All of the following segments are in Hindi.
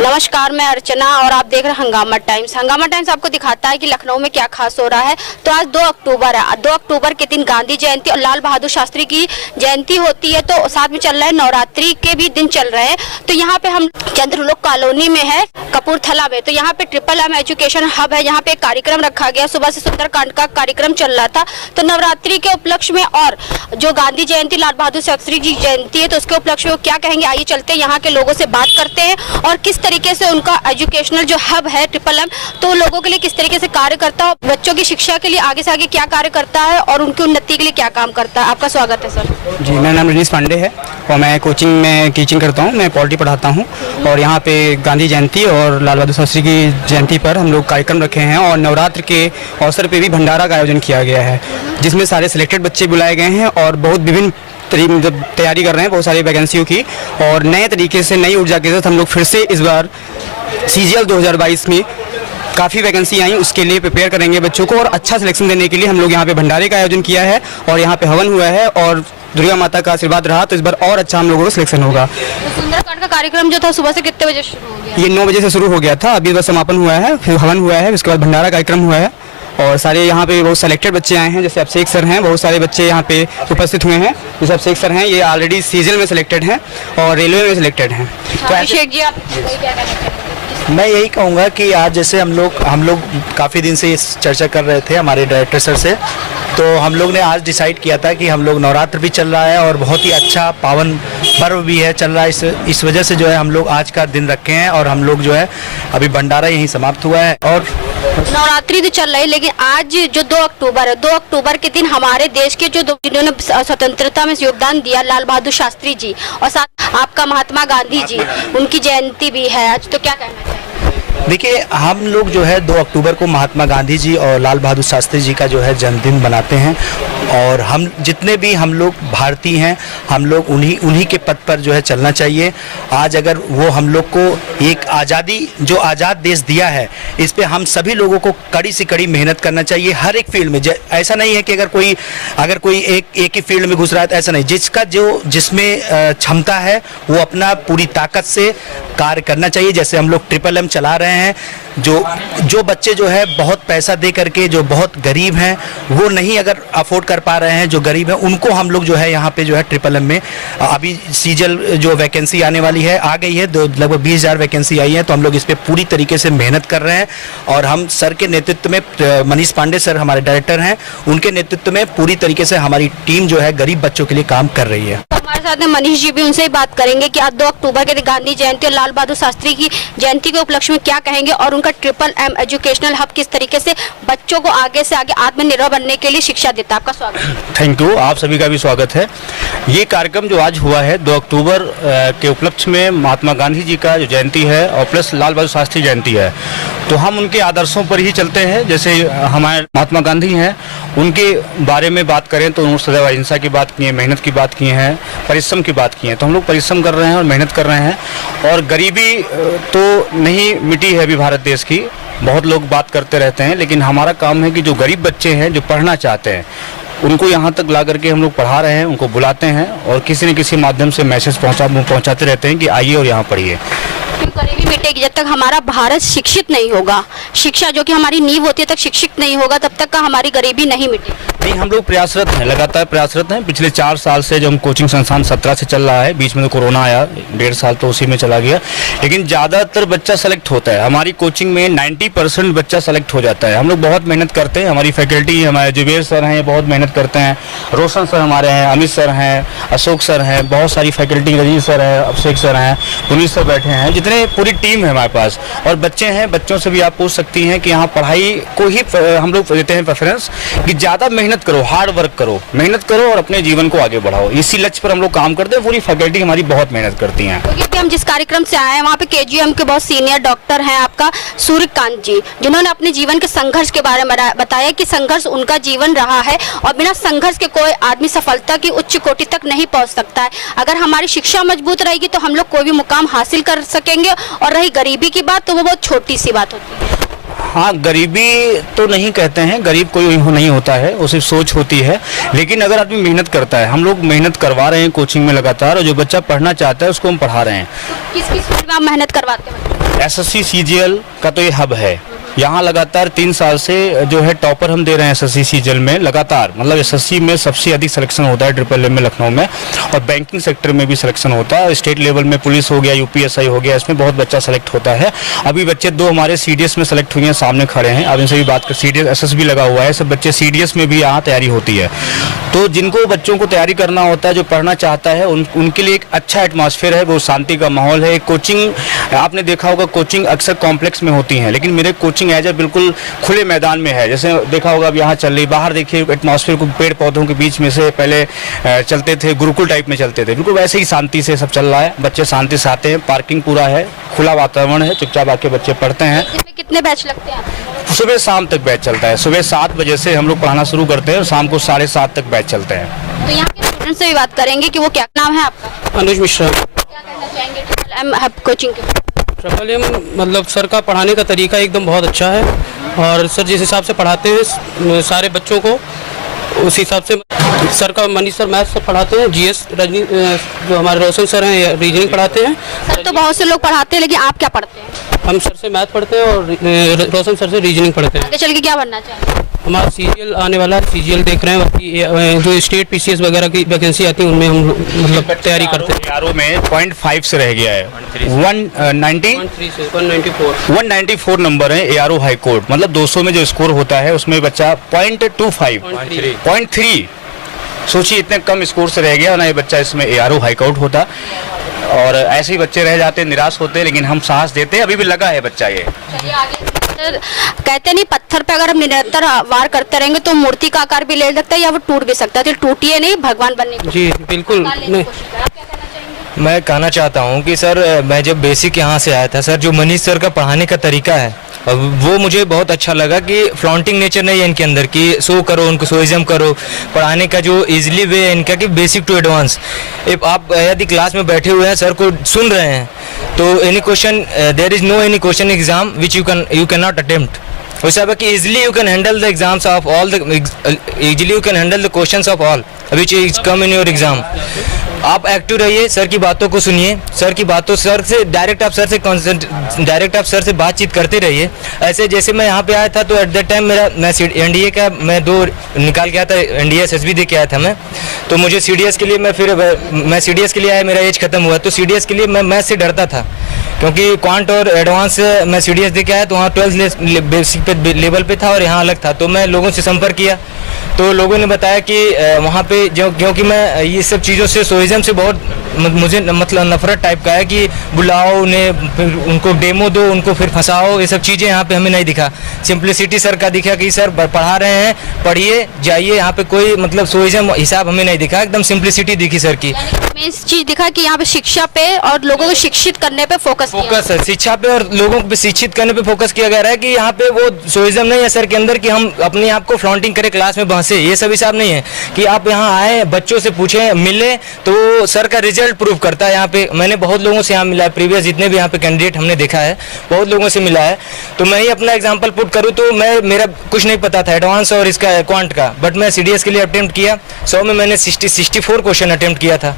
नमस्कार, मैं अर्चना और आप देख रहे हैं हंगामा टाइम्स। हंगामा टाइम्स आपको दिखाता है कि लखनऊ में क्या खास हो रहा है। तो आज 2 अक्टूबर है। 2 अक्टूबर के दिन गांधी जयंती और लाल बहादुर शास्त्री की जयंती होती है, तो साथ में चल रहा है नवरात्रि के भी दिन चल रहे हैं। तो यहाँ पे हम चंद्रलोक कॉलोनी में है, कपूरथला में। तो यहाँ पे ट्रिपल M एजुकेशन हब है। यहाँ पे एक कार्यक्रम रखा गया, सुबह से सुंदरकांड का कार्यक्रम चल रहा था। तो नवरात्रि के उपलक्ष्य में और जो गांधी जयंती लाल बहादुर शास्त्री जी जयंती है, तो उसके उपलक्ष्य में क्या कहेंगे, आइए चलते हैं यहाँ के लोगों से बात करते हैं और किस तरीके से उनका एजुकेशनल जो हब है ट्रिपल M, तो लोगों के लिए किस तरीके से कार्य करता है, बच्चों की शिक्षा के लिए आगे से आगे क्या कार्य करता है और उनकी उन्नति के लिए क्या काम करता है। आपका स्वागत है सर। जी, मेरा नाम रजनीश पांडे है और मैं कोचिंग में टीचिंग करता हूँ। मैं पॉलिटी पढ़ाता हूँ और यहाँ पे गांधी जयंती और लाल बहादुर शास्त्री की जयंती पर हम लोग कार्यक्रम रखे हैं और नवरात्र के अवसर पे भी भंडारा का आयोजन किया गया है, जिसमें सारे सिलेक्टेड बच्चे बुलाए गए हैं और बहुत विभिन्न तैयारी कर रहे हैं बहुत सारी वैकेंसियों की। और नए तरीके से, नई ऊर्जा के साथ हम लोग फिर से इस बार CGL 2022 में काफ़ी वैकेंसी आई, उसके लिए प्रिपेयर करेंगे बच्चों को और अच्छा सिलेक्शन देने के लिए हम लोग यहाँ पे भंडारे का आयोजन किया है और यहाँ पे हवन हुआ है और दुर्गा माता का आशीर्वाद रहा, तो इस बार और अच्छा हम लोगों को सिलेक्शन होगा। तो सुंदरकांड का कार्यक्रम जो था सुबह से कितने बजे शुरू हो गया? ये 9 बजे से शुरू हो गया था, अभी बस समापन हुआ है, फिर हवन हुआ है, उसके बाद भंडारा कार्यक्रम हुआ है और सारे यहाँ पे बहुत सेलेक्टेड बच्चे आए हैं। जैसे अभिषेक सर हैं, बहुत सारे बच्चे यहाँ पे उपस्थित हुए हैं। जैसे अभिषेक सर हैं, ये ऑलरेडी CGL में सिलेक्टेड हैं और रेलवे में सिलेक्टेड हैं। तो अभिषेक जी, आप क्या कहना चाहते हैं? मैं यही कहूँगा कि आज जैसे हम लोग काफ़ी दिन से इस चर्चा कर रहे थे हमारे डायरेक्टर सर से, तो हम लोग ने आज डिसाइड किया था कि हम लोग नवरात्र भी चल रहा है और बहुत ही अच्छा पावन पर्व भी है चल रहा है, इस वजह से जो है हम लोग आज का दिन रखे हैं और हम लोग जो है अभी भंडारा यहीं समाप्त हुआ है। और नवरात्रि तो चल रही है, लेकिन आज जो 2 अक्टूबर है, 2 अक्टूबर के दिन हमारे देश के जिन्होंने स्वतंत्रता में योगदान दिया, लाल बहादुर शास्त्री जी और साथ आपका महात्मा गांधी जी, उनकी जयंती भी है आज, तो क्या कहना चाहिए? देखिए, हम लोग जो है 2 अक्टूबर को महात्मा गांधी जी और लाल बहादुर शास्त्री जी का जो है जन्मदिन बनाते हैं और हम जितने भी हम लोग भारतीय हैं, हम लोग उन्हीं के पथ पर जो है चलना चाहिए। आज अगर वो हम लोग को एक आज़ादी, जो आज़ाद देश दिया है, इस पे हम सभी लोगों को कड़ी से कड़ी मेहनत करना चाहिए हर एक फील्ड में। ऐसा नहीं है कि अगर कोई एक ही फील्ड में घुस रहा है, तो ऐसा नहीं, जिसमें क्षमता है वो अपना पूरी ताकत से कार्य करना चाहिए। जैसे हम लोग ट्रिपल M चला रहे हैं, जो बच्चे जो है बहुत पैसा दे करके, जो बहुत गरीब हैं, वो नहीं अगर अफोर्ड कर पा रहे हैं, जो गरीब हैं, उनको हम लोग जो है यहाँ पे जो है ट्रिपल M में अभी CGL जो वैकेंसी आने वाली है, आ गई है, लगभग 20,000 वैकेंसी आई है, तो हम लोग इस पर पूरी तरीके से मेहनत कर रहे हैं और हम सर के नेतृत्व में, मनीष पांडे सर हमारे डायरेक्टर हैं, उनके नेतृत्व में पूरी तरीके से हमारी टीम जो है गरीब बच्चों के लिए काम कर रही है। हमारे साथ में मनीष जी भी, उनसे ही बात करेंगे कि आज 2 अक्टूबर के दिन गांधी जयंती और लाल बहादुर शास्त्री की जयंती के उपलक्ष्य में क्या कहेंगे और उनका ट्रिपल M एजुकेशनल हब किस तरीके से बच्चों को आगे से आगे आत्मनिर्भर बनने के लिए शिक्षा देता है। आपका स्वागत है। थैंक यू, आप सभी का भी स्वागत है। ये कार्यक्रम जो आज हुआ है 2 अक्टूबर के उपलक्ष्य में महात्मा गांधी जी का जो जयंती है और प्लस लाल बहादुर शास्त्री जयंती है, तो हम उनके आदर्शों पर ही चलते हैं। जैसे हमारे महात्मा गांधी हैं, उनके बारे में बात करें तो उन्होंने सदैव अहिंसा की बात की है, मेहनत की बात की है, परिश्रम की बात की है। तो हम लोग परिश्रम कर रहे हैं और मेहनत कर रहे हैं और गरीबी तो नहीं मिटी है अभी भारत देश की। बहुत लोग बात करते रहते हैं, लेकिन हमारा काम है कि जो गरीब बच्चे हैं, जो पढ़ना चाहते हैं, उनको यहाँ तक ला करके हम लोग पढ़ा रहे हैं, उनको बुलाते हैं और किसी न किसी माध्यम से मैसेज पहुँचाते रहते हैं कि आइए और यहाँ पढ़िए। क्योंकि गरीबी मिटेगी जब तक हमारा भारत शिक्षित नहीं होगा, शिक्षा जो कि हमारी नींव होती है तक शिक्षित नहीं होगा तब तक का हमारी गरीबी नहीं मिटेगी। नहीं, हम लोग प्रयासरत हैं, लगातार प्रयासरत हैं। पिछले 4 साल से जो हम कोचिंग संस्थान 17 से चल रहा है, बीच में तो कोरोना आया, 1.5 साल तो उसी में चला गया, लेकिन ज़्यादातर बच्चा सेलेक्ट होता है। हमारी कोचिंग में 90% बच्चा सेलेक्ट हो जाता है। हम लोग बहुत मेहनत करते हैं, हमारी फैकल्टी, हमारे जुबेर सर हैं, ये बहुत मेहनत करते हैं, रोशन सर हमारे हैं, अमित सर हैं, अशोक सर हैं, बहुत सारी फैकल्टी, रजीव सर हैं, अभिषेक सर हैं, पुनीत सर बैठे हैं, जितने पूरी टीम है हमारे पास। और बच्चे हैं, बच्चों से भी आप पूछ सकती हैं कि यहाँ पढ़ाई को ही हम लोग देते हैं प्रेफरेंस, कि ज़्यादा मेहनत करो, हार्ड वर्क करो, मेहनत करो और अपने जीवन को आगे बढ़ाओ। इसी लक्ष्य पर हम लोग काम करते हैं। पूरी फैकल्टी हमारी बहुत मेहनत करती हैं। क्योंकि हम जिस कार्यक्रम से आए हैं वहाँ पे केजीएम के बहुत सीनियर डॉक्टर हैं आपका सूर्यकांत जी, जिन्होंने अपने जीवन के संघर्ष के बारे में बताया कि संघर्ष उनका जीवन रहा है और बिना संघर्ष के कोई आदमी सफलता की उच्च कोटि तक नहीं पहुँच सकता है। अगर हमारी शिक्षा मजबूत रहेगी तो हम लोग कोई भी मुकाम हासिल कर सकेंगे। और रही गरीबी की बात तो वो बहुत छोटी सी बात होती है। हाँ, गरीबी तो नहीं कहते हैं, गरीब कोई नहीं होता है, वो सिर्फ सोच होती है। लेकिन अगर आदमी मेहनत करता है, हम लोग मेहनत करवा रहे हैं कोचिंग में लगातार, और जो बच्चा पढ़ना चाहता है उसको हम पढ़ा रहे हैं। किस किस फील्ड में आप मेहनत करवाते हैं? एसएससी सीजीएल का तो ये हब है। यहाँ लगातार 3 साल से जो है टॉपर हम दे रहे हैं एसएससी सीजीएल में लगातार। मतलब एसएससी में सबसे अधिक सिलेक्शन होता है ट्रिपल में लखनऊ में, और बैंकिंग सेक्टर में भी सिलेक्शन होता है। स्टेट लेवल में पुलिस हो गया, यूपीएसआई हो गया, इसमें बहुत बच्चा सेलेक्ट होता है। अभी बच्चे 2 हमारे सीडीएस में सेलेक्ट हुए हैं, सामने खड़े हैं, अब इनसे भी बात कर। सीडीएस एसएसबी लगा हुआ है, सब बच्चे सीडीएस में भी यहाँ तैयारी होती है। तो जिनको बच्चों को तैयारी करना होता है, जो पढ़ना चाहता है, उनके लिए एक अच्छा एटमॉस्फेयर है, वो शांति का माहौल है। कोचिंग आपने देखा होगा, कोचिंग अक्सर कॉम्प्लेक्स में होती है, लेकिन मेरे कोचिंग एज ए बिल्कुल खुले मैदान में है। जैसे देखा होगा अब यहाँ चल रही, बाहर देखिए एटमॉस्फेयर को, पेड़ पौधों के बीच में से पहले चलते थे, गुरुकुल टाइप में चलते थे, बिल्कुल वैसे ही शांति से सब चल रहा है। बच्चे शांति से आते हैं, पार्किंग पूरा है, खुला वातावरण है, चुपचाप आके बच्चे पढ़ते हैं। कितने बैच लगते हैं? सुबह शाम तक बैच चलता है। सुबह 7 बजे से हम लोग पढ़ाना शुरू करते हैं और शाम को 7:30 तक बैच चलते हैं। तो यहाँ के स्टूडेंट से भी बात करेंगे कि वो क्या नाम है आपका? अनुज मिश्रा। क्या कहना चाहेंगे ट्रिपल एम कोचिंग के? ट्रिपल एम मतलब सर का पढ़ाने का तरीका एकदम बहुत अच्छा है, और सर जिस हिसाब से पढ़ाते हैं सारे बच्चों को, उस हिसाब से सर का मनीष सर मैथ्स सर पढ़ाते हैं, जीएस रजनी जो हमारे रोशन सर हैं रीजनिंग पढ़ाते हैं। सर तो बहुत से लोग पढ़ाते हैं, लेकिन आप क्या पढ़ते हैं? हम सर से मैथ पढ़ते हैं और रोशन सर से रीजनिंग पढ़ते हैं। आगे चल के क्या बनना चाहेंगे? हमारा सीजीएल आने वाला है, सीजीएल देख रहे हैं, बाकी जो स्टेट पीसीएस वगैरह की वैकेंसी आती है उनमें हम मतलब तैयारी करते हैं। ARO में 0.5 से रह गया है, 194 नंबर है ARO हाई कोर्ट, मतलब 200 में जो स्कोर होता है उसमें बच्चा 0.3 सोचिए, इतने कम स्कोर से रह गया ना ये बच्चा, इसमें ARO हाई कोर्ट होता। और ऐसे ही बच्चे रह जाते हैं, निराश होते हैं, लेकिन हम साहस देते हैं, अभी भी लगा है बच्चा ये। चलिए आगे। कहते नहीं पत्थर पे अगर हम निरंतर वार करते रहेंगे तो मूर्ति का आकार भी ले सकता है या वो टूट भी सकता है, तो टूटिए नहीं, भगवान बनने की। जी बिल्कुल। मैं कहना चाहता हूँ कि सर मैं जब बेसिक यहाँ से आया था सर, जो मनीष सर का पढ़ाने का तरीका है वो मुझे बहुत अच्छा लगा कि फ्लॉन्टिंग नेचर नहीं है इनके अंदर, कि शो करो उनको, सोइज्म करो। पढ़ाने का जो इजीली वे है इनका कि बेसिक टू एडवांस। आप यदि क्लास में बैठे हुए हैं, सर को सुन रहे हैं, तो any question, there is no any question exam which you can not attempt. वैसा है कि easily you can handle the exams of all the, easily you can handle the questions of all which is come in your exam. आप एक्टिव रहिए, सर की बातों को सुनिए, सर की बातों, सर से डायरेक्ट आप सर से बातचीत करते रहिए। ऐसे जैसे मैं यहाँ पे आया था तो एट दैट टाइम मैं एनडीए का मैं 2 निकाल के आया था, एनडीए एसएसबी दे के आया था मैं, तो मुझे सीडीएस के लिए मैं सीडीएस के लिए आया, मेरा एज खत्म हुआ, तो सीडीएस के लिए मैं मैथ से डरता था, क्योंकि क्वांट और एडवांस मैं सीडीएस दे के आया, तो वहाँ 12 बेसिक पे लेवल पे था और यहाँ अलग था। तो मैं लोगों से संपर्क किया, तो लोगों ने बताया कि वहाँ पे जो, क्योंकि मैं ये सब चीज़ों से, सोइज्म से बहुत मुझे मतलब नफरत टाइप का है, कि बुलाओ उन्हें, फिर उनको डेमो दो, उनको फिर फंसाओ, ये सब चीज़ें यहाँ पे हमें नहीं दिखा। सिंप्लिसिटी सर का दिखा कि सर पढ़ा रहे हैं, पढ़िए जाइए, यहाँ पे कोई मतलब सोइज्म हिसाब हमें नहीं दिखा, एकदम सिंप्लिसिटी दिखी सर की। इस चीज दिखा कि यहाँ पे शिक्षा पे और लोगों को शिक्षित करने पे फोकस है, शिक्षा पे और लोगों को शिक्षित करने पे फोकस किया गया है, कि यहाँ पे वो सोइज्म नहीं है सर के अंदर कि हम अपने आप को फ्लॉन्टिंग करें क्लास में बहसे, ये सब हिसाब नहीं है। कि आप यहाँ आए, बच्चों से पूछें, मिले, तो सर का रिजल्ट प्रूव करता है। यहाँ पे मैंने बहुत लोगों से यहाँ मिला है, प्रीवियस जितने भी यहाँ पे कैंडिडेट हमने देखा है बहुत लोगों से मिला है। तो मैं ही अपना एग्जांपल पुट करूँ तो मेरा कुछ नहीं पता था एडवांस और इसका क्वांट का, बट मैं CDS के लिए अटेम्प्ट किया। 100 में मैंने 64 क्वेश्चन अटेम्प्ट किया था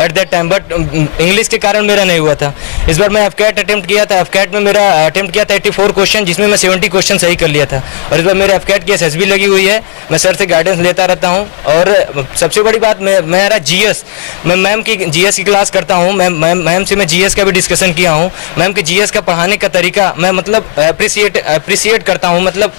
at that time, but English के कारण मेरा नहीं हुआ था। इस बार मैं FCAT अटेम्प्ट किया था, FCAT में मेरा अटेम्प्ट किया था 84 क्वेश्चन, जिसमें मैं 70 क्वेश्चन सही कर लिया था। और इस बार मेरे FCAT की SSB लगी हुई है, मैं सर से गाइडेंस लेता रहता हूँ। और सबसे बड़ी बात मेरा GS, मैं मैम की GS की क्लास करता हूँ, मैम से मैं GS का भी डिस्कशन किया हूँ। मैम के GS का पढ़ाने का तरीका मैं मतलब अप्रिसिएट करता हूँ। मतलब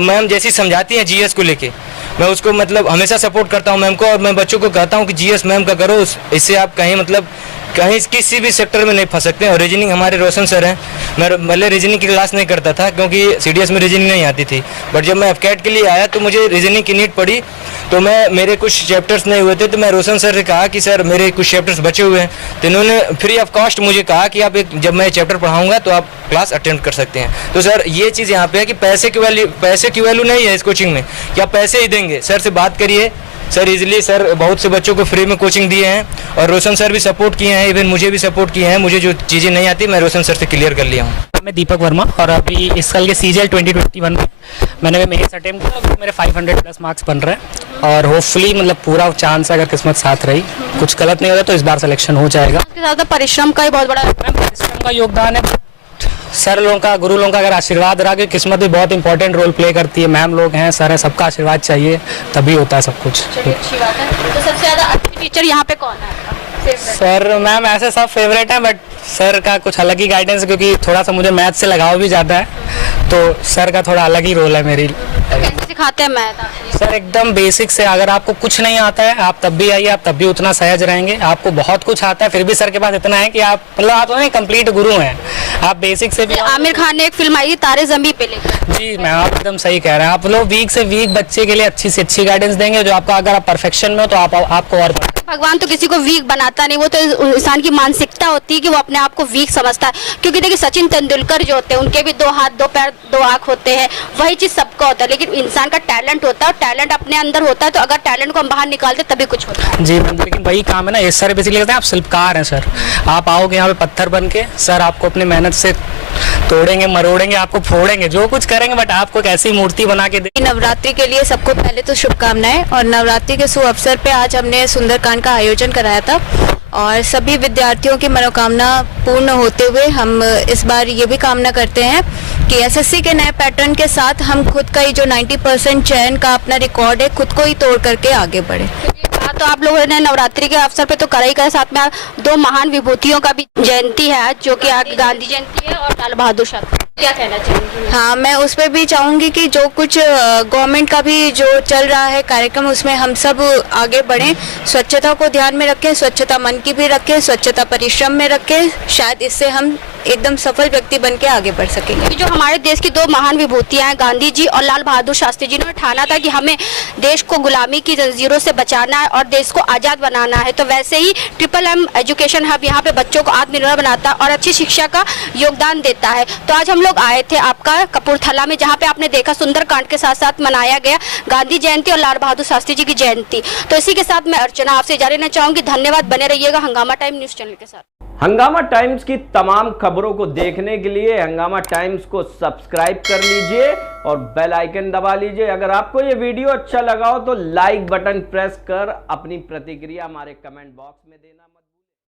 मैम जैसी समझाती हैं GS को लेके, मैं उसको मतलब हमेशा सपोर्ट करता हूँ मैम को। और मैं बच्चों को कहता हूँ कि GS मैम का करो, इससे आप कहीं किसी भी सेक्टर में नहीं फंस सकते हैं। और रीजनिंग हमारे रोशन सर हैं। मैं पहले रीजनिंग की क्लास नहीं करता था क्योंकि CDS में रीजनिंग नहीं आती थी, बट जब मैं FCAT के लिए आया तो मुझे रीजनिंग की नीड पड़ी। तो मेरे कुछ चैप्टर्स नहीं हुए थे, तो मैं रोशन सर से कहा कि सर मेरे कुछ चैप्टर्स बचे हुए हैं। तो इन्होंने फ्री ऑफ कॉस्ट मुझे कहा कि आप जब मैं चैप्टर पढ़ाऊँगा तो आप क्लास अटेंड कर सकते हैं। तो सर ये चीज़ यहाँ पे है कि पैसे की वैल्यू नहीं है इस कोचिंग में कि आप पैसे ही देंगे। सर से बात करिए, सर इजीली सर बहुत से बच्चों को फ्री में कोचिंग दिए हैं और रोशन सर भी सपोर्ट किए हैं, इवन मुझे भी सपोर्ट किए हैं। मुझे जो चीज़ें नहीं आती मैं रोशन सर से क्लियर कर लिया हूँ। मैं दीपक वर्मा और अभी इस साल के CGL 2021 में मैंने मेंस अटेम्प्ट किया। अभी मेरे 500 प्लस मार्क्स बन रहे हैं और होपफुली मतलब पूरा चांस है, अगर किस्मत साथ रही, कुछ गलत नहीं होता तो इस बार सिलेक्शन हो जाएगा। इसके साथ परिश्रम का ही बहुत बड़ा परिश्रम का योगदान है, सर लोगों का, गुरु लोगों का अगर आशीर्वाद रहा कि किस्मत भी बहुत इंपॉर्टेंट रोल प्ले करती है। मैम लोग हैं, सर है, सबका आशीर्वाद चाहिए तभी होता है सब कुछ। अच्छी बात है। तो सबसे ज्यादा अच्छी टीचर यहाँ पे कौन है? सर मैम ऐसे सब फेवरेट हैं, बट सर का कुछ अलग ही गाइडेंस, क्योंकि थोड़ा सा मुझे मैथ से लगाव भी ज़्यादा है, तो सर का थोड़ा अलग ही रोल है मेरी। कैसे सिखाते हैं मैथ? सर एकदम बेसिक से, अगर आपको कुछ नहीं आता है आप तब भी आइए, आप तब भी उतना सहज रहेंगे। आपको बहुत कुछ आता है फिर भी सर के पास इतना है कि आप मतलब आप नहीं कंप्लीट गुरु हैं, आप बेसिक से भी। आमिर खान ने एक फिल्म आई तारे ज़मीं पे लेकर। जी मैं आप एकदम सही कह रहे हैं। आप लोग वीक से वीक बच्चे के लिए अच्छी से अच्छी गाइडेंस देंगे, जो आपका अगर आप परफेक्शन में हो तो आपको और भगवान तो किसी को वीक बनाता नहीं, वो तो इंसान की मानसिकता होती है कि वो अपने आप को वीक समझता है। क्योंकि देखिए सचिन तेंदुलकर जो होते हैं उनके भी 2 हाथ 2 पैर 2 आँख होते हैं, वही चीज़ सबका होता है। लेकिन इंसान का टैलेंट होता है और टैलेंट अपने अंदर होता है, तो अगर टैलेंट को हम बाहर निकालते तभी कुछ होता है। जी लेकिन वही काम है ना, ये सर बेसिकली कहते हैं आप शिल्पकार हैं सर। आप आओगे यहाँ पे पत्थर बन के, सर आपको अपनी मेहनत से तोड़ेंगे, मरोड़ेंगे, आपको फोड़ेंगे, जो कुछ करेंगे, बट आपको एक ऐसी मूर्ति बना के देंगे। नवरात्रि के लिए सबको पहले तो शुभकामनाएं। और नवरात्रि के शुभ अवसर पे आज हमने सुंदरकांड का आयोजन कराया था और सभी विद्यार्थियों की मनोकामना पूर्ण होते हुए हम इस बार ये भी कामना करते हैं कि SSC के नए पैटर्न के साथ हम खुद का ही जो 90% चयन का अपना रिकॉर्ड है खुद को ही तोड़ करके आगे बढ़े। तो आप लोगों ने नवरात्रि के अवसर पे तो करा ही करा, साथ में 2 महान विभूतियों का भी जयंती है आज, जो कि आज गांधी जयंती है और लाल बहादुर शास्त्री। क्या कहना चाहेंगे? हाँ मैं उस पर भी चाहूँगी कि जो कुछ गवर्नमेंट का भी जो चल रहा है कार्यक्रम उसमें हम सब आगे बढ़ें, स्वच्छता को ध्यान में रखें, स्वच्छता मन की भी रखें, स्वच्छता परिश्रम में रखें, शायद इससे हम एकदम सफल व्यक्ति बन के आगे बढ़ सकेंगे। जो हमारे देश की 2 महान विभूतियां हैं गांधी जी और लाल बहादुर शास्त्री जी ने ठाना था कि हमें देश को गुलामी की जंजीरों से बचाना है और देश को आज़ाद बनाना है, तो वैसे ही MMM एजुकेशन हब यहाँ पे बच्चों को आत्मनिर्भर बनाता है और अच्छी शिक्षा का योगदान देता है। तो आज हम लोग आए थे आपका कपूरथला में, जहाँ पे आपने देखा सुंदरकांड के साथ साथ मनाया गया गांधी जयंती और लाल बहादुर शास्त्री जी की जयंती। तो इसी के साथ मैं अर्चना आपसे इजाज़त लेना चाहूँगी। धन्यवाद, बने रहिएगा हंगामा टाइम न्यूज़ चैनल के साथ। हंगामा टाइम्स की तमाम खबरों को देखने के लिए हंगामा टाइम्स को सब्सक्राइब कर लीजिए और बेल आइकन दबा लीजिए। अगर आपको ये वीडियो अच्छा लगा हो तो लाइक बटन प्रेस कर अपनी प्रतिक्रिया हमारे कमेंट बॉक्स में देना मत